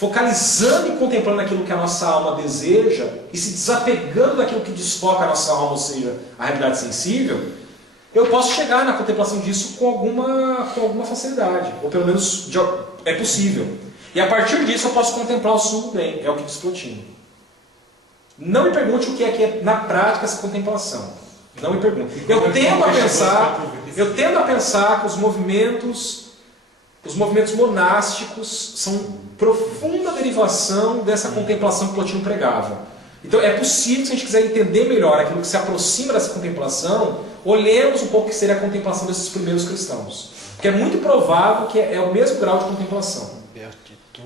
focalizando e contemplando aquilo que a nossa alma deseja e se desapegando daquilo que desfoca a nossa alma, ou seja, a realidade sensível, eu posso chegar na contemplação disso com alguma facilidade, ou pelo menos é possível. E a partir disso eu posso contemplar o sumo bem, é o que diz Plotino. Não me pergunte o que é na prática essa contemplação. Não me pergunte. Eu tendo a pensar que os movimentos monásticos são profunda derivação dessa contemplação que Plotino pregava. Então é possível, se a gente quiser entender melhor aquilo que se aproxima dessa contemplação, olhemos um pouco o que seria a contemplação desses primeiros cristãos. Porque é muito provável que é o mesmo grau de contemplação.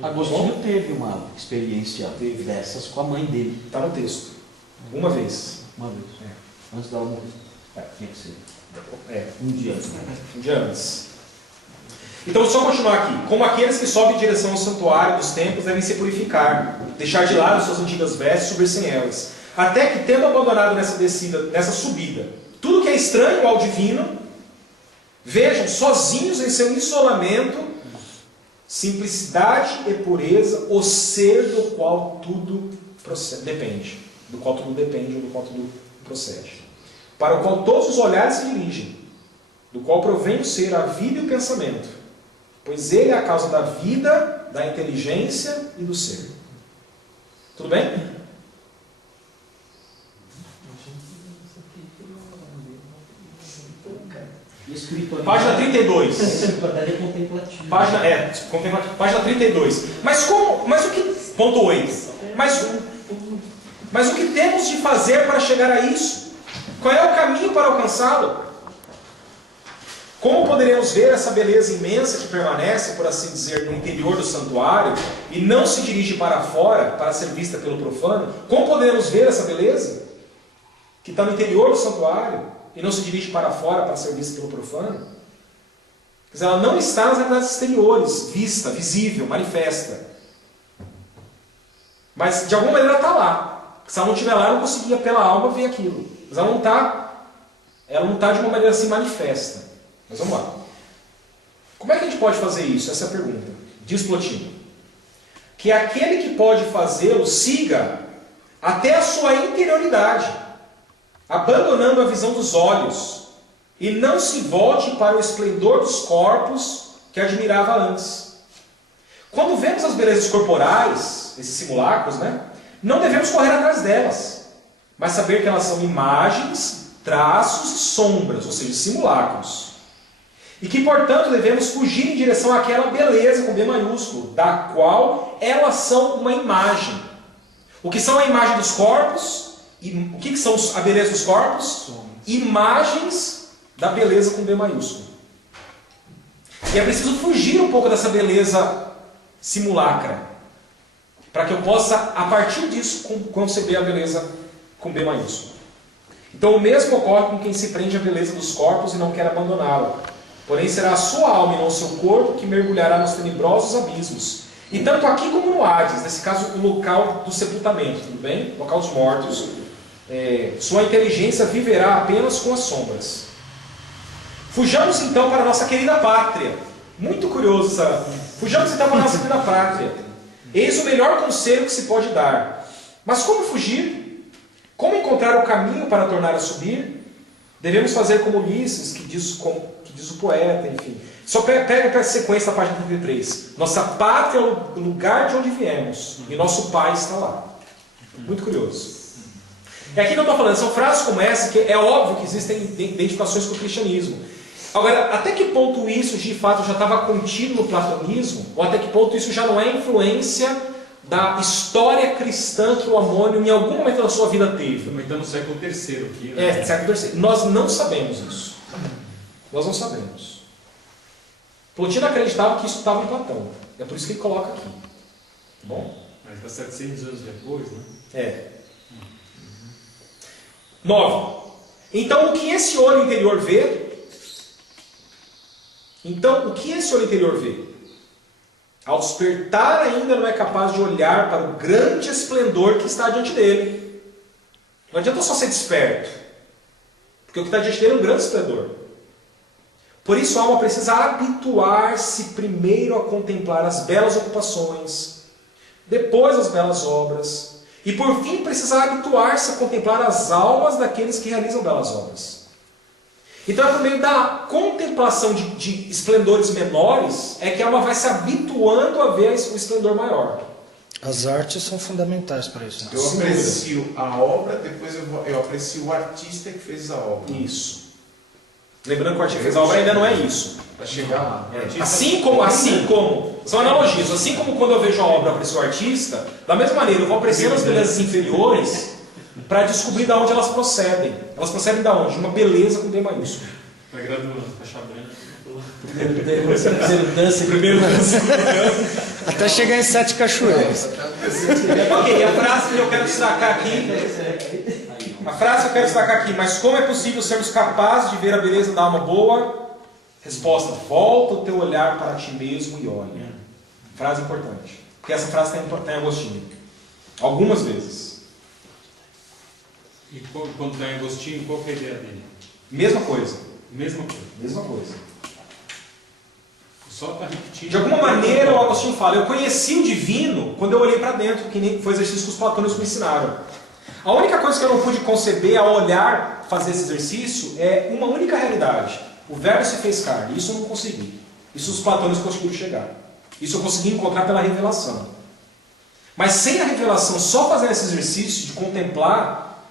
Agostinho teve uma experiência dessas com a mãe dele. Está no texto. Uma vez. Uma vez. Antes dela morrer. Tinha que ser. Um dia antes. Um dia antes. Então, vou só continuar aqui. Como aqueles que sobem em direção ao santuário dos templos devem se purificar, deixar de lado suas antigas vestes e subir sem elas. Até que, tendo abandonado nessa subida, tudo que é estranho ao divino, vejam, sozinhos em seu isolamento, simplicidade e pureza, o ser do qual tudo depende. Do qual tudo depende ou do qual tudo procede. Para o qual todos os olhares se dirigem, do qual provém o ser, a vida e o pensamento. Pois ele é a causa da vida, da inteligência e do ser. Tudo bem? Página 32. Página 32. Mas o que... Ponto 8. Mas o que temos de fazer para chegar a isso? Qual é o caminho para alcançá-lo? Como poderemos ver essa beleza imensa que permanece, por assim dizer, no interior do santuário e não se dirige para fora para ser vista pelo profano? Como poderemos ver essa beleza que está no interior do santuário e não se dirige para fora para ser vista pelo profano? Quer dizer, ela não está nas realidades exteriores, vista, visível, manifesta. Mas de alguma maneira ela está lá. Se ela não estiver lá, eu não conseguia pela alma ver aquilo. Mas ela não está de uma maneira assim manifesta. Mas vamos lá. Como é que a gente pode fazer isso? Essa é a pergunta. Diz Plotino. Que aquele que pode fazê-lo siga até a sua interioridade, abandonando a visão dos olhos, e não se volte para o esplendor dos corpos que admirava antes. Quando vemos as belezas corporais, esses simulacros, não devemos correr atrás delas, mas saber que elas são imagens, traços e sombras, ou seja, simulacros. E que, portanto, devemos fugir em direção àquela beleza com B maiúsculo, da qual elas são uma imagem. O que são a imagem dos corpos? O que são a beleza dos corpos? Imagens da beleza com B maiúsculo. E é preciso fugir um pouco dessa beleza simulacra, para que eu possa, a partir disso, conceber a beleza com B maiúsculo. Então o mesmo ocorre com quem se prende à beleza dos corpos e não quer abandoná-la. Porém será a sua alma e não o seu corpo que mergulhará nos tenebrosos abismos. E tanto aqui como no Hades, nesse caso o local do sepultamento, tudo bem? Local dos mortos. Sua inteligência viverá apenas com as sombras. Fujamos então para a nossa querida pátria. Muito curioso, sabe? Fujamos então para a nossa querida pátria. Eis o melhor conselho que se pode dar. Mas como fugir? Como encontrar o caminho para tornar a subir? Devemos fazer como Ulisses, que diz o poeta, enfim. Só pega a sequência da página 33. Nossa pátria é o lugar de onde viemos, e nosso Pai está lá. Muito curioso. E aqui não estou falando, são frases como essa, que é óbvio que existem identificações com o cristianismo. Agora, até que ponto isso de fato já estava contido no platonismo, ou até que ponto isso já não é influência da história cristã que o Amônio em algum momento da sua vida teve? Então no século III aqui. Século III. Nós não sabemos isso. Nós não sabemos. Plotino acreditava que isso estava em Platão. É por isso que ele coloca aqui. Bom? Mas está 700 anos depois, né? 9. Então, o que esse olho interior vê? Ao despertar ainda não é capaz de olhar para o grande esplendor que está diante dele. Não adianta só ser desperto. Porque o que está diante dele é um grande esplendor. Por isso a alma precisa habituar-se primeiro a contemplar as belas ocupações, depois as belas obras, e por fim precisar habituar-se a contemplar as almas daqueles que realizam belas obras. Então é por meio da contemplação de esplendores menores é que a alma vai se habituando a ver o esplendor maior. As artes são fundamentais para isso. Eu aprecio a obra, depois eu aprecio o artista que fez a obra. Isso. Lembrando que o artista que fez a obra ainda não é isso. Para chegar lá. Assim como, são analogias, assim como quando eu vejo a obra eu aprecio o artista, da mesma maneira eu vou apreciando as belezas inferiores para descobrir de onde elas procedem. Elas procedem de onde? De uma beleza com B maiúsculo. Vai graduando, faixa branca. Primeiro dança. Até chegar em 7 cachoeiras. Ok, a frase que eu quero destacar aqui. A frase que eu quero destacar aqui, mas como é possível sermos capazes de ver a beleza da alma boa? Resposta: volta o teu olhar para ti mesmo e olha. Frase importante. Porque essa frase tem Agostinho. Algumas vezes. E quando está em Agostinho, qual que é a ideia dele? Mesma coisa. Mesma coisa. Mesma coisa. Só está repetindo. De alguma maneira o Agostinho fala, eu conheci o divino quando eu olhei para dentro, que nem foi o exercício que os platônicos me ensinaram. A única coisa que eu não pude conceber ao olhar fazer esse exercício é uma única realidade. O verbo se fez carne. Isso eu não consegui. Isso os platônicos conseguiram chegar. Isso eu consegui encontrar pela revelação. Mas sem a revelação, só fazendo esse exercício de contemplar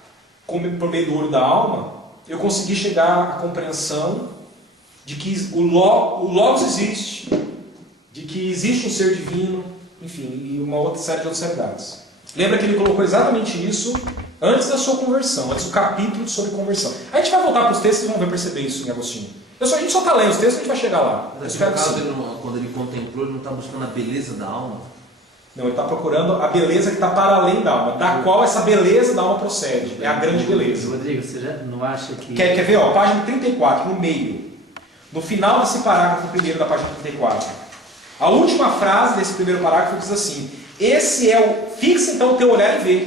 por meio do olho da alma, eu consegui chegar à compreensão de que o Logos existe, de que existe um ser divino, enfim, e uma outra série de outras realidades. Lembra que ele colocou exatamente isso antes da sua conversão, antes do capítulo sobre conversão. A gente vai voltar para os textos e vamos perceber isso em Agostinho. A gente só está lendo os textos e a gente vai chegar lá. Mas no caso, quando ele contemplou, ele não está buscando a beleza da alma? Não, ele está procurando a beleza que está para além da alma, da qual essa beleza da alma procede. É a grande beleza. Rodrigo, você já não acha que... Quer ver? Ó, página 34, no meio. No final desse parágrafo primeiro da página 34. A última frase desse primeiro parágrafo diz assim: fixa então o teu olhar e vê.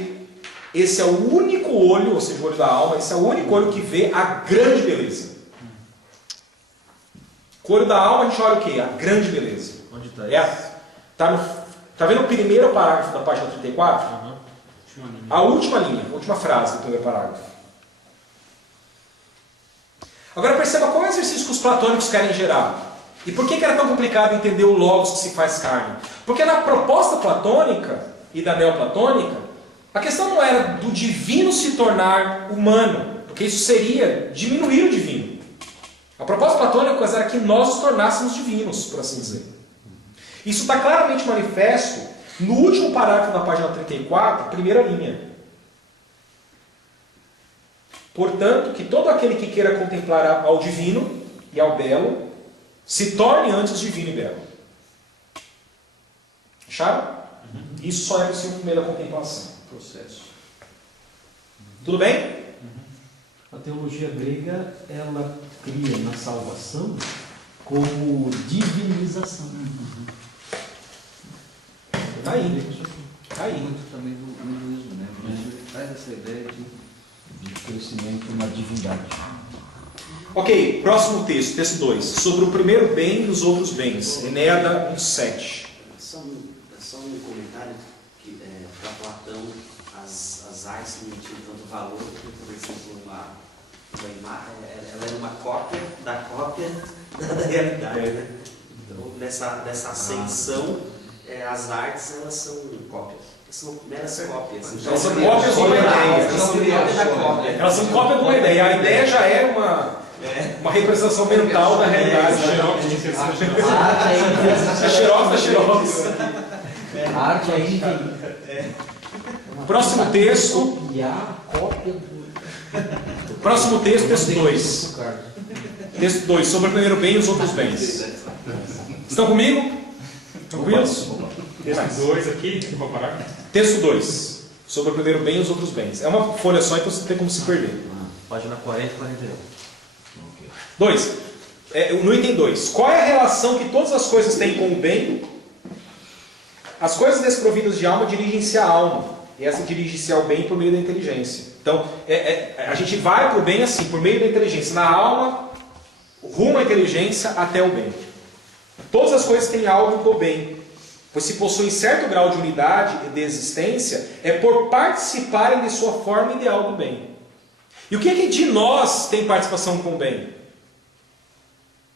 Esse é o único olho, ou seja, o olho da alma, esse é o único olho que vê a grande beleza. Com o olho da alma a gente olha o quê? A grande beleza. Onde está isso? Tá vendo o primeiro parágrafo da página 34? Uhum. A última linha, a última frase do primeiro parágrafo. Agora perceba qual é o exercício que os platônicos querem gerar. E por que era tão complicado entender o Logos que se faz carne? Porque na proposta platônica e da neoplatônica, a questão não era do divino se tornar humano, porque isso seria diminuir o divino. A proposta platônica era que nós nos tornássemos divinos, por assim dizer. Isso está claramente manifesto no último parágrafo da página 34, primeira linha. Portanto, que todo aquele que queira contemplar ao divino e ao belo, se torne antes divino e belo. Acharam? Isso só é possível por meio da contemplação. Processo. Tudo bem? A teologia grega, ela cria na salvação como divinização. Está aí. Está aí. Muito também do hinduísmo, né? O hinduísmo traz essa ideia de Crescimento na divindade. Ok, próximo texto, texto 2. Sobre o primeiro bem e os outros bens. Enéada 1,7. Só um comentário que para Platão as artes não tinham tanto valor, porque, por exemplo, uma imagem, ela era uma cópia da realidade. Né? Então, nessa ascensão, as artes elas são cópias. São meras cópias. Então, Elas são cópias de uma ideia. Elas são cópias de uma ideia. A ideia já é uma representação mental da realidade. A Xerox da Xerox. A arte é Próximo texto. copiar a cópia do... Próximo texto, texto 2. Texto 2, sobre o primeiro bem e os outros bens. Estão comigo? Tranquilos? Texto 2 aqui, qual parágrafo? Texto 2, sobre o primeiro bem e os outros bens. É uma folha só, então você tem como se perder. página 40 e 41. 2. No item 2. Qual é a relação que todas as coisas têm com o bem? As coisas desprovidas de alma dirigem-se à alma. E essa dirige-se ao bem por meio da inteligência. Então, a gente vai para o bem assim, por meio da inteligência. Na alma, rumo à inteligência até o bem. Todas as coisas têm algo do bem. pois se possuem certo grau de unidade e de existência, é por participarem de sua forma ideal do bem. E o que é que de nós tem participação com o bem?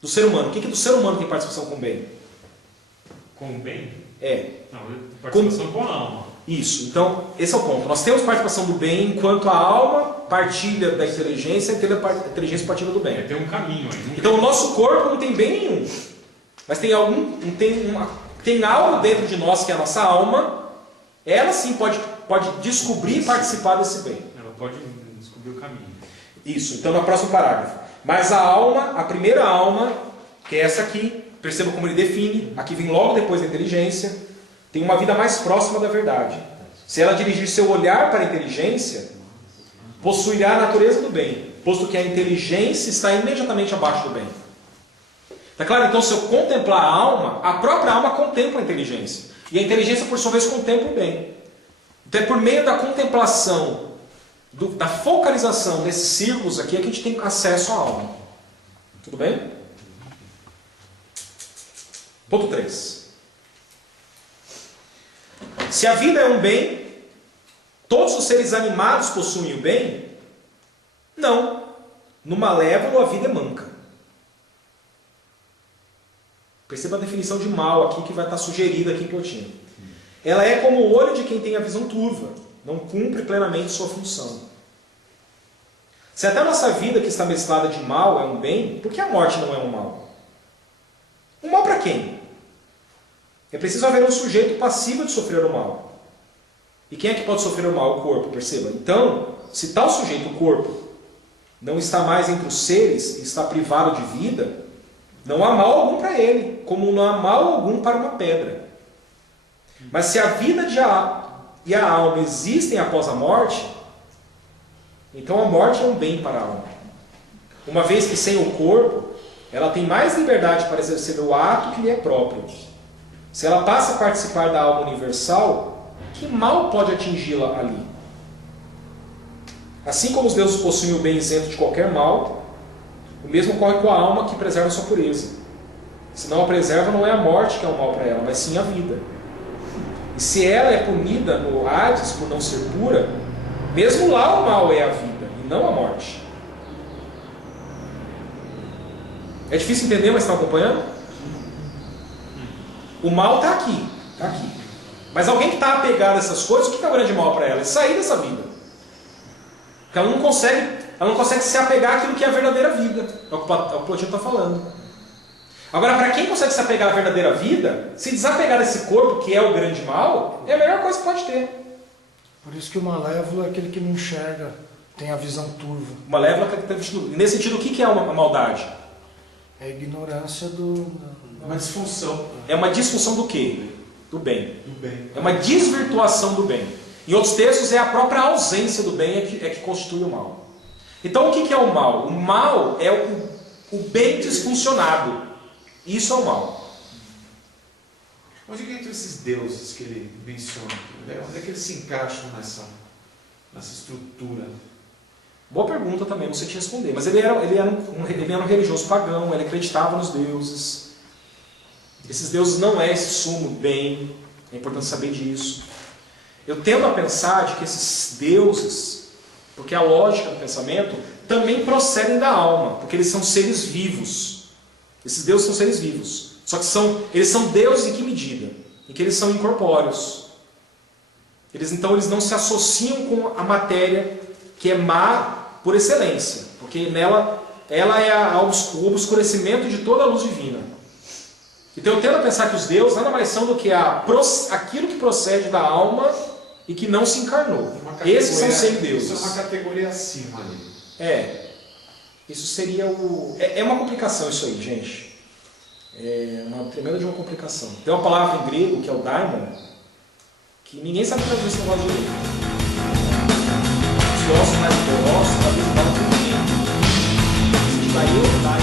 Do ser humano. O que é que do ser humano tem participação com o bem? Com o bem? É. Não, participação com a alma. Isso. Então, esse é o ponto. Nós temos participação do bem enquanto a alma partilha da inteligência e a inteligência partilha do bem. Tem um caminho aí. Então, o nosso corpo não tem bem nenhum. Mas tem algo dentro de nós que é a nossa alma. Ela sim pode descobrir e participar desse bem. Ela pode descobrir o caminho. Isso. Então, no próximo parágrafo. Mas a alma, a primeira alma, que é essa aqui, perceba como ele define, aqui vem logo depois da inteligência, tem uma vida mais próxima da verdade. Se ela dirigir seu olhar para a inteligência, possuirá a natureza do bem, posto que a inteligência está imediatamente abaixo do bem. Tá claro? Então, se eu contemplar a alma, a própria alma contempla a inteligência. E a inteligência, por sua vez, contempla o bem. Então, é por meio da contemplação, da focalização desses círculos aqui, é que a gente tem acesso à alma. Tudo bem? Ponto 3. Se a vida é um bem, todos os seres animados possuem o bem? Não. No malévolo a vida é manca. Perceba a definição de mal aqui que vai estar sugerida aqui em Plotino. Ela é como o olho de quem tem a visão turva, não cumpre plenamente sua função. Se até a nossa vida que está mesclada de mal é um bem, por que a morte não é um mal? Um mal para quem? É preciso haver um sujeito passível de sofrer o mal. E quem é que pode sofrer o mal? O corpo, perceba. Então, se tal sujeito, o corpo, não está mais entre os seres e está privado de vida, não há mal algum para ele, como não há mal algum para uma pedra. Mas se a vida e a alma existem após a morte, então a morte é um bem para a alma. Uma vez que sem o corpo, ela tem mais liberdade para exercer o ato que lhe é próprio. Se ela passa a participar da alma universal, que mal pode atingi-la ali? Assim como os deuses possuem o bem isento de qualquer mal, o mesmo ocorre com a alma que preserva sua pureza. Se não a preserva, não é a morte que é um mal para ela, mas sim a vida. E se ela é punida no Hades por não ser pura, mesmo lá o mal é a vida, e não a morte. É difícil entender, mas estão acompanhando? O mal está aqui, está aqui. Mas alguém que está apegado a essas coisas, o que é o grande mal para ela? É sair dessa vida. Porque ela não consegue se apegar àquilo que é a verdadeira vida. É o que o Plotino está falando. Agora, para quem consegue se apegar à verdadeira vida, se desapegar desse corpo, que é o grande mal, é a melhor coisa que pode ter. Por isso que o malévolo é aquele que não enxerga, tem a visão turva. O malévolo é aquele que está vestido. Nesse sentido, o que é uma maldade? É a ignorância do... É uma disfunção. É uma disfunção do quê? Do bem. Do bem. É uma desvirtuação do bem. Em outros textos, é a própria ausência do bem que constitui o mal. Então, o que é o mal? O mal é o bem disfuncionado. Isso é o mal. Onde que entram esses deuses que ele menciona? Onde é que eles se encaixam nessa estrutura? Boa pergunta também, não sei te responder. Mas ele era um religioso pagão, ele acreditava nos deuses. Esses deuses não é esse sumo bem, é importante saber disso. Eu tendo a pensar de que esses deuses, porque a lógica do pensamento, também procedem da alma, porque eles são seres vivos. Esses deuses são seres vivos. Só que eles são deuses em que medida? Em que eles são incorpóreos. Então eles não se associam com a matéria que é má por excelência, porque nela ela é o obscurecimento de toda a luz divina. Então eu tendo a pensar que os deuses nada mais são do que aquilo que procede da alma e que não se encarnou. Esses são semideuses. Isso é uma categoria acima ali. Isso seria o... É uma complicação isso aí, gente. É uma tremenda de uma complicação. Tem uma palavra em grego, que é o daimon, que ninguém sabe traduzir esse negócio direito. Os nossos mais grosso, talvez não por ninguém. Se tiver eu, daimon.